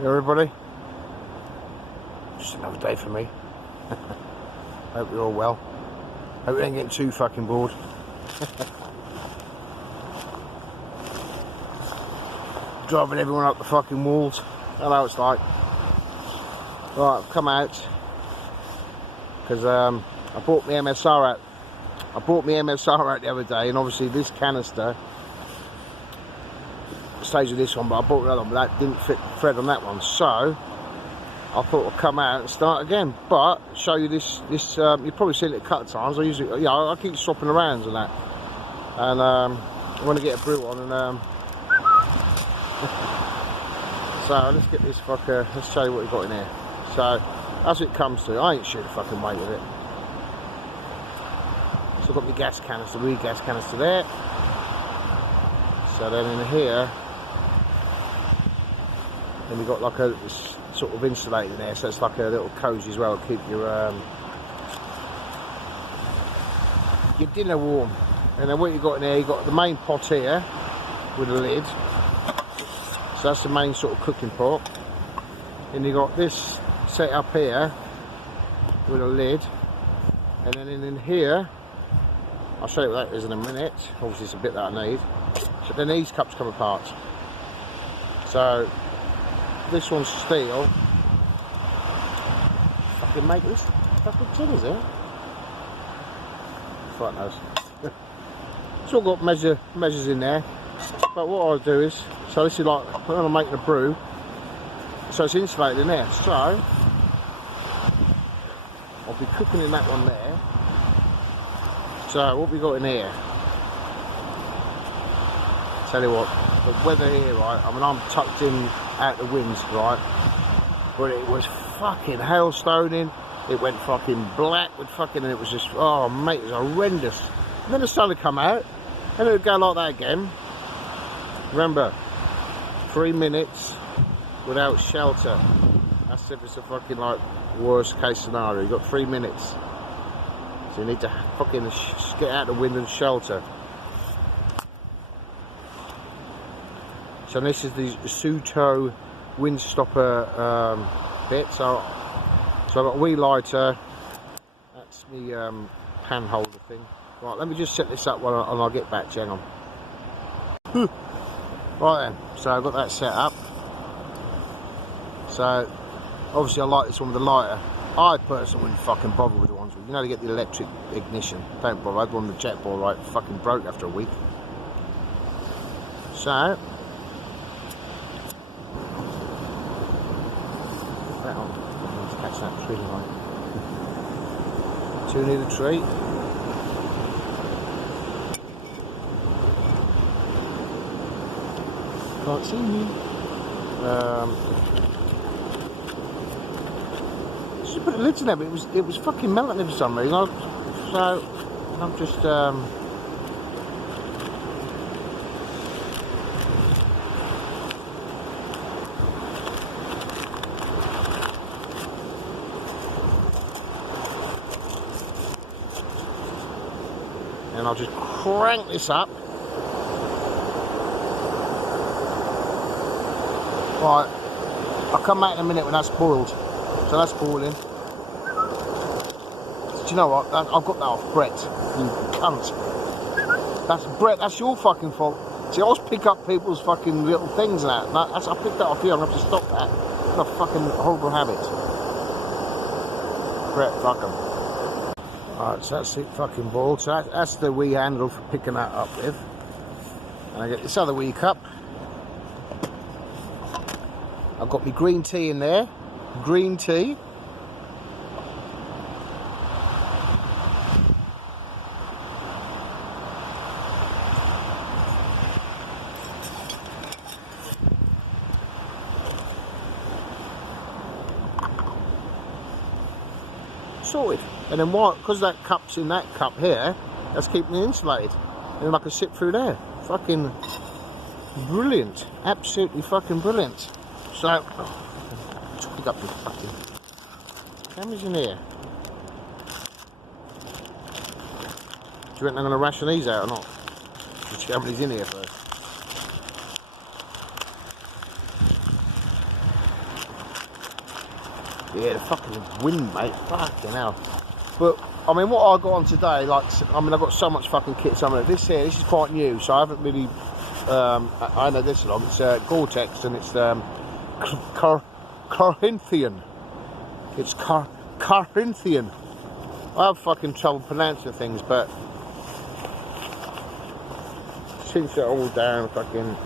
Everybody, just another day for me. Hope you're all well. Hope you ain't getting too fucking bored. Driving everyone up the fucking walls. That's how it's like. Right, I've come out because I bought my MSR out. I bought my MSR out the other day, and obviously this canister stays with this one, but I bought another one, but that didn't fit the thread on that one, so I thought I'd come out and start again. But show you this. You've probably seen it a couple of times. I usually, I keep swapping around and that, and I want to get a brew on, and so let's get this fucker. Let's show you what we've got in here. So as it comes to, I ain't sure the fucking weight of it. So I've got my gas canister, weed gas canister there. So then in here, then we've got like a sort of insulator in there, so it's like a little cosy as well to keep your dinner warm. And then what you've got in there, you've got the main pot here with a lid. So that's the main sort of cooking pot. Then you've got this set up here with a lid. And then in here, I'll show you what that is in a minute. Obviously it's a bit that I need. So then these cups come apart. So this one's steel. Fucking make this fucking tin, is it? Fuck knows. It's all got measures in there. But what I'll do is, so this is like when I'm making a brew. So it's insulated in there. So I'll be cooking in that one there. So what we got in here? Tell you what, the weather here, right? I mean, I'm tucked in out the winds, right? But it was fucking hailstoning. It went fucking black with fucking, and it was just, oh mate, it was horrendous. And then the sun would come out, and it would go like that again. Remember, 3 minutes without shelter. That's if it's a fucking like worst case scenario. You've got 3 minutes. So you need to fucking get out the wind and shelter. So this is the Soto wind stopper bit. So I've got a wee lighter. That's the pan holder thing. Right, let me just set this up and I'll get back. Hang on. Right then, so I've got that set up. So obviously I like this one with the lighter. I personally wouldn't fucking bother with the ones with, you know, to get the electric ignition. Don't bother. I had one with the jet ball, right? Fucking broke after a week. So that on. I need to catch that tree, right? Too near the tree. Can't see me. Just put the lids in there, but it was fucking melting for some reason. So I'm just and I'll just crank this up. Right, I'll come back in a minute when that's boiled. So that's boiling. Do you know what? I've got that off Brett, you cunt. That's Brett, that's your fucking fault. See, I always pick up people's fucking little things and that. I picked that off you, I'm going to have to stop that. It's a fucking horrible habit. Brett, fuck 'em. Alright, so that's it fucking boiled. So that's the wee handle for picking that up with. And I get this other wee cup. I've got my green tea in there. Green tea. Sorted. And then what? Because that cup's in that cup here, that's keeping me insulated. And then I can sit through there. Fucking brilliant. Absolutely fucking brilliant. So, just pick up the fucking cameras in here. Do you reckon I'm going to ration these out or not? Let's see how many's in here first. Yeah, the fucking wind, mate. Fucking hell. But, I mean, what I got on today, like, I mean, I've got so much fucking kit. Some of it. This is quite new, so I haven't really, I know this long. It's Gore-Tex, and it's Corinthian. It's Corinthian. I have fucking trouble pronouncing things, but cinch it all down, fucking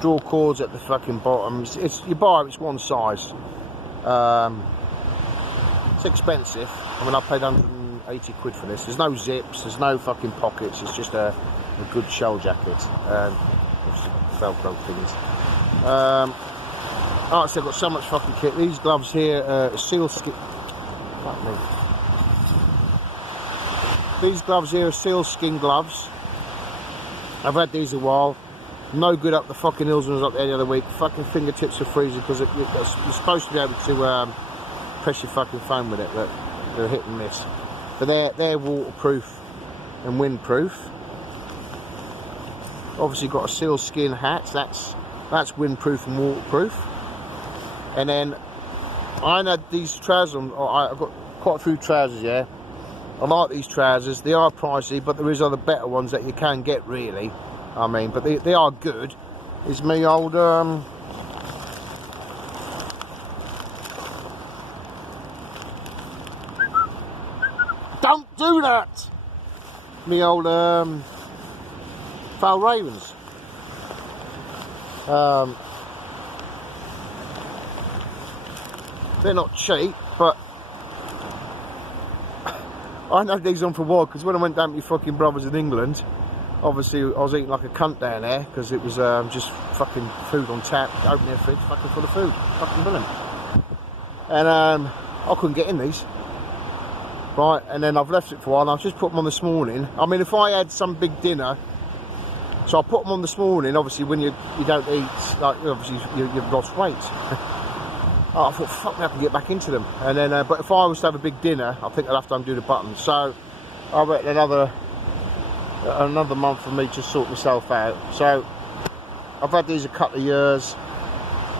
draw cords at the fucking bottom. It's you buy it, it's one size. It's expensive. I mean, I paid 180 quid for this. There's no zips, there's no fucking pockets. It's just a good shell jacket. Obviously Velcro things. Alright, so I've got so much fucking kit. These gloves here, seal skin. Fuck me. These gloves here are seal skin gloves. I've had these a while. No good up the fucking hills when I was up there the other week. Fucking fingertips are freezing because you're supposed to be able to press your fucking phone with it, but they're hit and miss. But they're waterproof and windproof. Obviously got a seal skin hat. That's windproof and waterproof. And then I had these trousers on. I've got quite a few trousers, yeah. I like these trousers. They are pricey, but there is other better ones that you can get, really. I mean, but they are good. It's me old don't do that. Me old Foul Ravens. They're not cheap, but I had these on for a while because when I went down to my fucking brothers in England, obviously I was eating like a cunt down there because it was just fucking food on tap, open their fridge, fucking full of food, fucking brilliant. And I couldn't get in these, right? And then I've left it for a while and I've just put them on this morning. I mean, if I had some big dinner, so I put them on this morning, obviously when you don't eat, like obviously you've lost weight. Oh, I thought, fuck me, I can get back into them. And then, but if I was to have a big dinner, I think I'd have to undo the buttons. So I reckon another month for me to sort myself out. So I've had these a couple of years.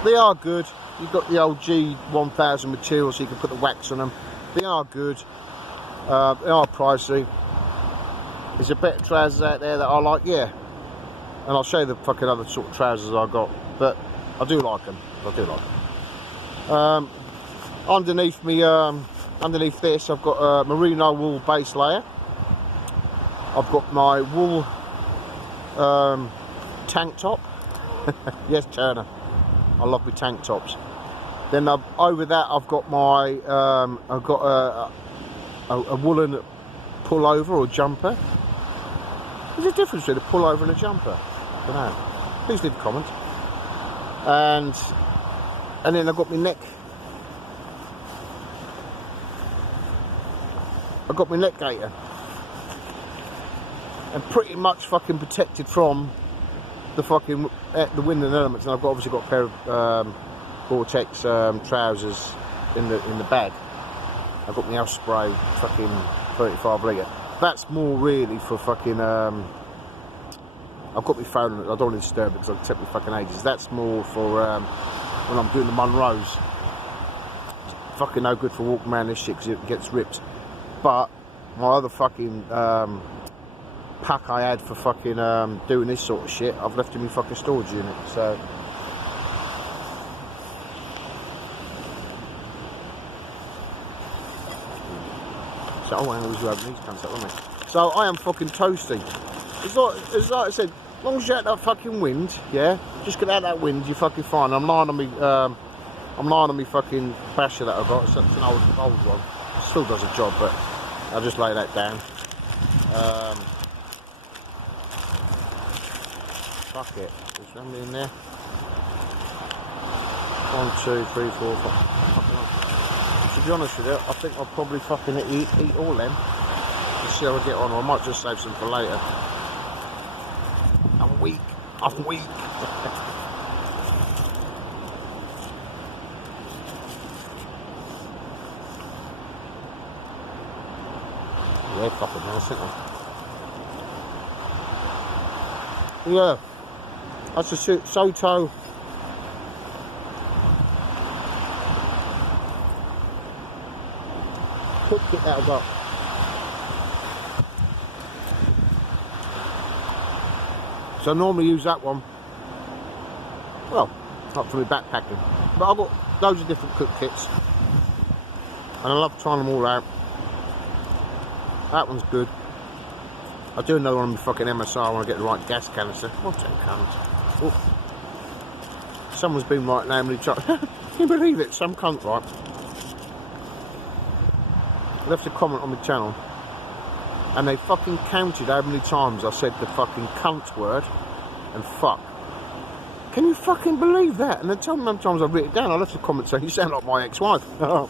They are good. You've got the old G1000 material, so you can put the wax on them. They are good. They are pricey. Is there better trousers out there that I like? Yeah. And I'll show you the fucking other sort of trousers I got. But I do like them. I do like them. Underneath me, underneath this, I've got a merino wool base layer. I've got my wool tank top. Yes, Turner, I love my tank tops. Then over that, I've got my I've got a woolen pullover or jumper. There's a difference between a pullover and a jumper. I don't know. Please leave a comment. And then I've got my neck. I've got my neck gaiter. And pretty much fucking protected from the fucking the wind and elements. And I've obviously got a pair of Gore-Tex trousers in the bag. I've got my house spray, fucking 35 litre. That's more really for fucking. I've got my phone on it. I don't want to disturb it because it'll take me fucking ages. That's more for when I'm doing the Munros. It's fucking no good for walking around this shit because it gets ripped. But my other fucking pack I had for fucking doing this sort of shit, I've left in my fucking storage unit. So oh, hang on, you open these cunts up, won't we? So I am fucking toasty. It's like I said, as long as you out that fucking wind, yeah, just get out that wind, you're fucking fine. I'm lying on me fucking basher that I've got. It's an old one. It still does a job, but I'll just lay that down. Fuck it. There's one in there. 1, 2, 3, 4, 5. To be honest with you, I think I'll probably fucking eat all them. Let's see how I get on, or I might just save some for later. I'm weak. Yeah, fucking nice, isn't it? Yeah. That's a Soto cook kit that I've got. So I normally use that one. Well, not for my backpacking. But I've got loads of different cook kits. And I love trying them all out. That one's good. I'll do another one on my fucking MSR when I get the right gas canister. What a cunt. Oh. Someone's been right now and trying. Can you believe it? Some cunt, right? Left a comment on my channel. And they fucking counted how many times I said the fucking cunt word and fuck. Can you fucking believe that? And they tell me how many times I've written it down. I left a comment saying, you sound like my ex-wife. Out.